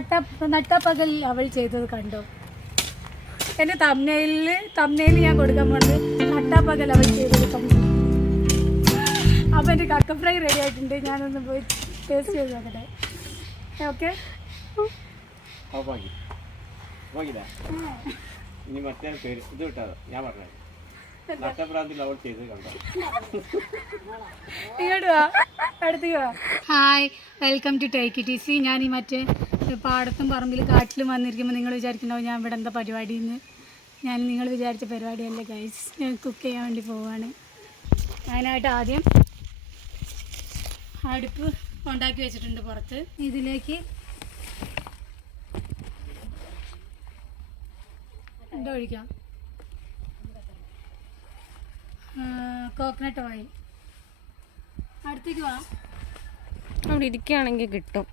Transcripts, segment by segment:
നട്ട നട്ടപ്പകൽ അവൾ ചെയ്തത് കണ്ടോ. എന്റെ തമ്മനയിൽ തമ്മനയിൽ ഞാൻ കൊടുക്കാൻ പോണത് നട്ടപ്പകൽ അവൾ ചെയ്തത് കണ്ടു. അപ്പോൾ എന്റെ കക്ക ഫ്രൈ റെഡി ആയിട്ടുണ്ട്. ഞാനൊന്ന് പോയി ടേസ്റ്റ് ചെയ്ത് നോക്കട്ടെ. ഓക്കെ ഇനി മറ്റേ പേര് ഇത് ഞാൻ പറഞ്ഞത് hi welcome to take it easy ഞാൻ ഈ മറ്റേ പാടത്തും പറമ്പിൽ കാറ്റിലും വന്നിരിക്കുമ്പോൾ നിങ്ങൾ വിചാരിക്കുന്നുണ്ടാവും ഞാൻ ഇവിടെ എന്താ പരിപാടി എന്ന് ഞാൻ നിങ്ങൾ വിചാരിച്ച പരിപാടിയല്ല ഗൈസ് ഞാൻ കുക്ക് ചെയ്യാൻ വേണ്ടി പോവാണ്. അതിനായിട്ട് ആദ്യം അടുപ്പ് ഉണ്ടാക്കി വെച്ചിട്ടുണ്ട് പുറത്ത്. ഇതിലേക്ക് എന്താ ഒഴിക്കാം? കോക്കനട്ട് ഓയിൽ അടുത്തേക്ക് വാ. അവിടെ ഇരിക്കുകയാണെങ്കിൽ കിട്ടും.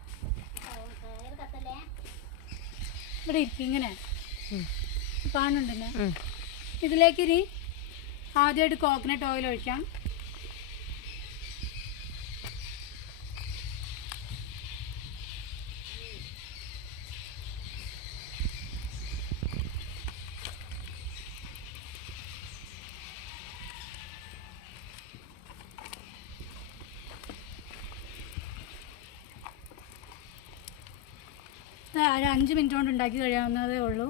ഇവിടെ ഇരിക്കും ഇങ്ങനെ. കാണുന്നുണ്ടെന്ന് ഇതിലേക്ക് ഇനി ആദ്യമായിട്ട് കോക്കനട്ട് ഓയിൽ ഒഴിക്കാം. ഇത് ഒരു അഞ്ച് മിനിറ്റ് കൊണ്ട് ഉണ്ടാക്കി കഴിയാവുന്നതേ ഉള്ളൂ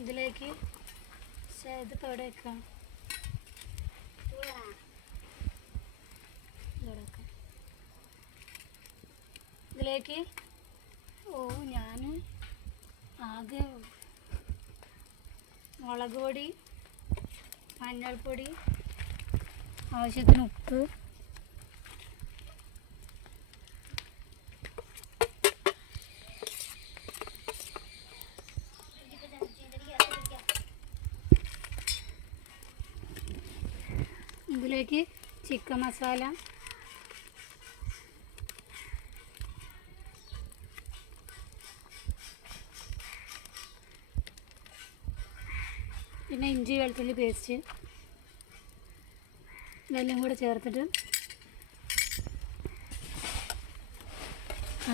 ഇതിലേക്ക് ശ്ശെ, ഇതിപ്പോ എവിടെ വെക്കാം. ഇതിലേക്ക് ഓ ഞാൻ ആകെ മുളക് പൊടി മഞ്ഞൾപ്പൊടി ആവശ്യത്തിന് ഉപ്പ്. ഇതിലേക്ക് ചിക്കൻ മസാല പിന്നെ ഇഞ്ചി വെളുത്തുള്ളി പേസ്റ്റ് ഇതെല്ലാം കൂടെ ചേർത്തിട്ട്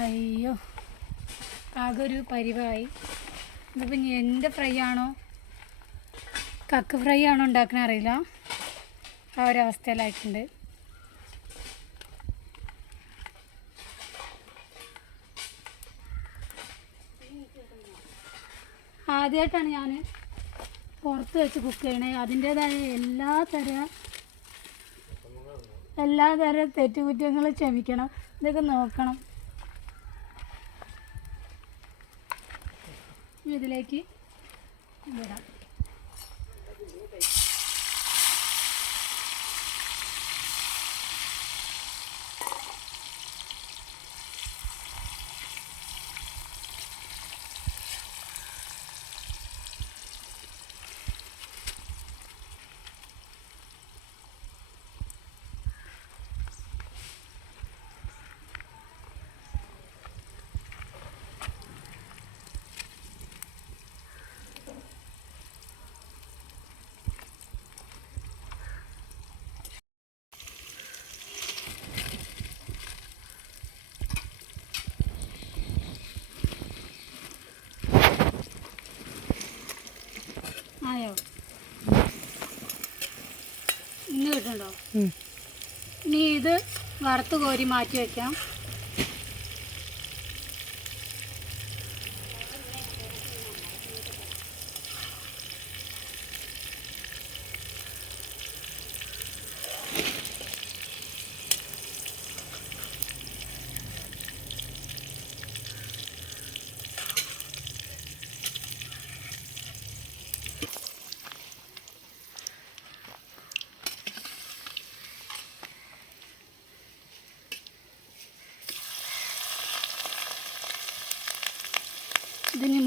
അയ്യോ ആകെ ഒരു പരിവായി ഇനി എന്റെ ഫ്രൈ ആണോ? കക്ക് ഫ്രൈ ആണോ ഉണ്ടാക്കണ അറിയില്ല. ആ ഒരവസ്ഥയിലായിട്ടുണ്ട് ആദ്യമായിട്ടാണ് ഞാൻ പുറത്ത് വെച്ച് കുക്ക് ചെയ്യണേ. അതിന്റേതായ എല്ലാ തര എല്ലാ തര തെറ്റുകുറ്റങ്ങളും ക്ഷമിക്കണം. ഇതൊക്കെ നോക്കണം. ഇതിലേക്ക് ഇടാം ആയോ ഇന്ന് കിട്ടുന്നുണ്ടോ? ഇനി ഇത് വറുത്ത് കോരി മാറ്റി വെക്കാം.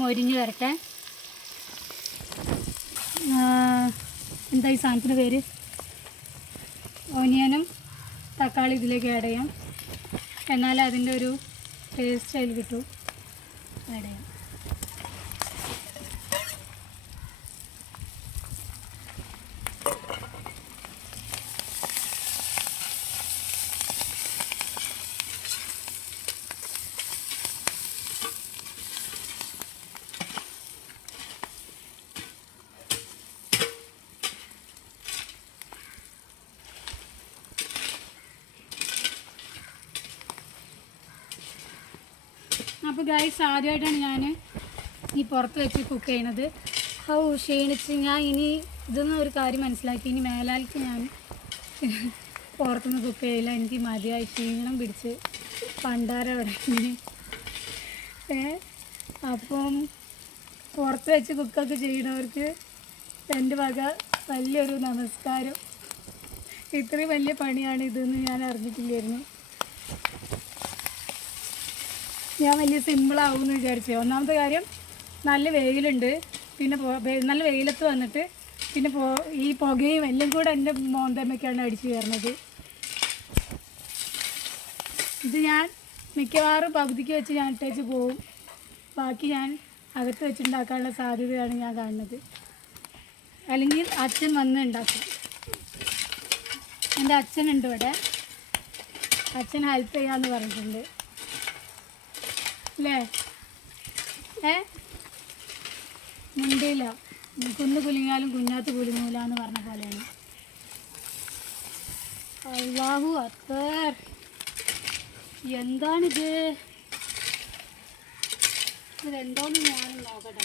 മൊരിഞ്ഞ് വരട്ടെ. എന്താ ഈ സാധനത്തിന് പേര്? ഓനിയനും തക്കാളി ഇതിലേക്ക് ആഡ് ചെയ്യാം. എന്നാലേ അതിന്റെ ഒരു ടേസ്റ്റ് അതിൽ കിട്ടൂ. ആഡ് ചെയ്യാം. അപ്പോൾ ഗൈസ് ആദ്യമായിട്ടാണ് ഞാൻ ഈ പുറത്ത് വെച്ച് കുക്ക് ചെയ്യണത്. ഓ ക്ഷീണിച്ച് ഞാൻ ഇനി ഇതൊന്നും ഒരു കാര്യം മനസ്സിലാക്കി. ഇനി മേലാൽക്ക് ഞാൻ പുറത്തുനിന്ന് കുക്ക് ചെയ്യില്ല എനിക്ക് മതിയായി ക്ഷീണം പിടിച്ച് പണ്ടാരവിടെ അപ്പം പുറത്ത് വെച്ച് കുക്കൊക്കെ ചെയ്യുന്നവർക്ക് എന്റെ വക വലിയൊരു നമസ്കാരം. ഇത്രയും വലിയ പണിയാണ് ഇതെന്ന് ഞാൻ അറിഞ്ഞിട്ടില്ലായിരുന്നു. ഞാൻ വലിയ സിമ്പിളാവും എന്ന് വിചാരിച്ചു. ഒന്നാമത്തെ കാര്യം നല്ല വെയിലുണ്ട്. പിന്നെ നല്ല വെയിലത്ത് വന്നിട്ട് പിന്നെ ഈ പുകയും എല്ലാം കൂടെ എന്റെ മോന്തമ്മയ്ക്കാണ് അടിച്ചു കയറുന്നത്. ഇത് ഞാൻ മിക്കവാറും പകുതിക്ക് വെച്ച് ഞാൻ ഇട്ടേച്ച് പോവും. ബാക്കി ഞാൻ അകത്ത് വെച്ചുണ്ടാക്കാനുള്ള സാധ്യതയാണ് ഞാൻ കാണുന്നത്. അല്ലെങ്കിൽ അച്ഛൻ വന്ന് ഉണ്ടാക്കും. എന്റെ അച്ഛനുണ്ട് ഇവിടെ. അച്ഛൻ ഹെൽപ്പ് ചെയ്യാമെന്ന് പറഞ്ഞിട്ടുണ്ട്. അല്ലേ ഏ? മുണ്ടില്ല കുന്ന് കുലുങ്ങിയാലും കുഞ്ഞാത്ത് കുലുങ്ങൂല എന്ന് പറഞ്ഞ പോലെയാണ്. അള്ളാഹു അത്തർ എന്താണിത്? ഇതെന്തോന്ന് ഞാൻ നോക്കട്ടെ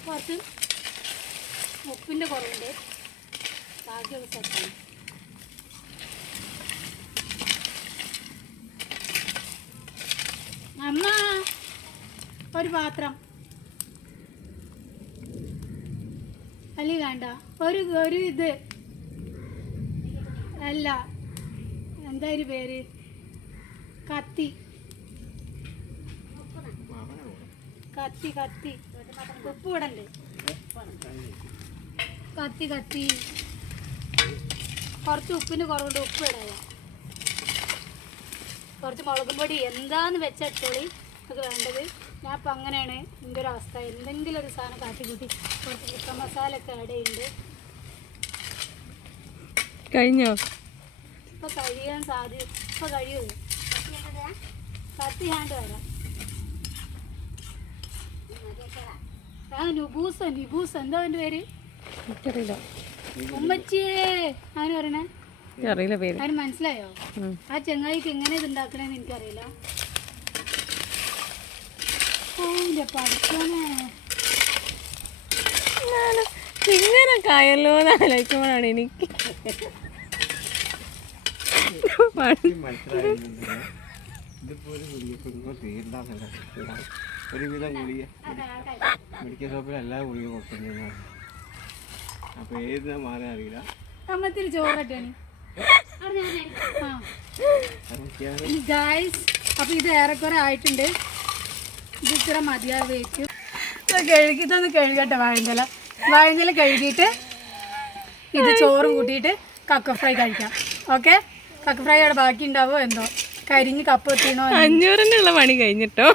കുറച്ച് ഉപ്പിന്റെ കുറവുണ്ട്. ബാക്കിയൊക്കെ അമ്മ ഒരു പാത്രം. അല്ലേ വേണ്ട. ഒരു ഒരു ഇത്. അല്ല എന്താ ഒരു പേര്? കത്തി. കത്തി കത്തി. ഉപ്പ് ഇടണ്ടേ? കത്തി കത്തി. കുറച്ച് ഉപ്പിന് കുറവുണ്ട്. ഉപ്പ് ഇടാം കുറച്ച് മുളകും പൊടി. എന്താന്ന് വെച്ചിട്ടോളി നമുക്ക് വേണ്ടത് ഞാൻ ഇപ്പം അങ്ങനെയാണ് എന്റെ ഒരു അവസ്ഥ. എന്തെങ്കിലും ഒരു സാധനം കാട്ടിക്കൂട്ടി കുറച്ച് ചിക്കൻ മസാല ഒക്കെ ആഡ് ചെയ്യുന്നുണ്ട് കഴിഞ്ഞോ? ഇപ്പം കഴിയാൻ സാധ്യത ഇപ്പം കഴിയുള്ളൂ. കത്തി ഹാൻഡ് വരാം ആ നുബൂസ നിബൂസ. എന്താ അവന്റെ പേര്? എനിക്കറിയില്ല. ഉമ്മച്ചിയേ അവന് പറയണേ. അറിയില്ല പേര്. അവന് മനസ്സിലായോ? ആ ചെങ്ങായിക്ക് എങ്ങനെ ഇത് ഉണ്ടാക്കണേന്ന് എനിക്കറിയില്ല. ഇങ്ങനെ കായല്ലോ എന്ന് ആലോചിക്കുമ്പോഴാണ് എനിക്ക് ഒരുവിധം ഗുളിക. മെഡിക്കൽ ഷോപ്പിൽ എല്ലാ ഗുളിക കൊടുക്കുന്നതാണ് അപ്പോൾ ഏത് മാറാൻ അറിയില്ല. അമ്മത്തിൽ ചോറട്ടാണ് ഗായ്സ് അപ്പോൾ ഇത് ഏറെക്കുറെ ആയിട്ടുണ്ട്. ഇത് ഇത്ര മതിയാവേക്കും കഴുകി ഇതൊന്ന് കഴുകട്ടെ വാഴന്തല വാഴന്തല കഴുകിയിട്ട് ഇത് ചോറ് കൂട്ടിയിട്ട് കക്ക ഫ്രൈ കഴിക്കാം. ഓക്കെ കക്ക ഫ്രൈ അവിടെ ബാക്കി ഉണ്ടാവോ എന്തോ? കരിഞ്ഞ് കപ്പ് എത്തിയണോ അഞ്ഞൂറിനുള്ള പണി കഴിഞ്ഞിട്ടോ?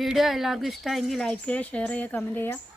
വീഡിയോ എല്ലാവർക്കും ഇഷ്ടമായെങ്കിൽ ലൈക്ക് ചെയ്യുക ഷെയർ ചെയ്യുക കമന്റ് ചെയ്യുക.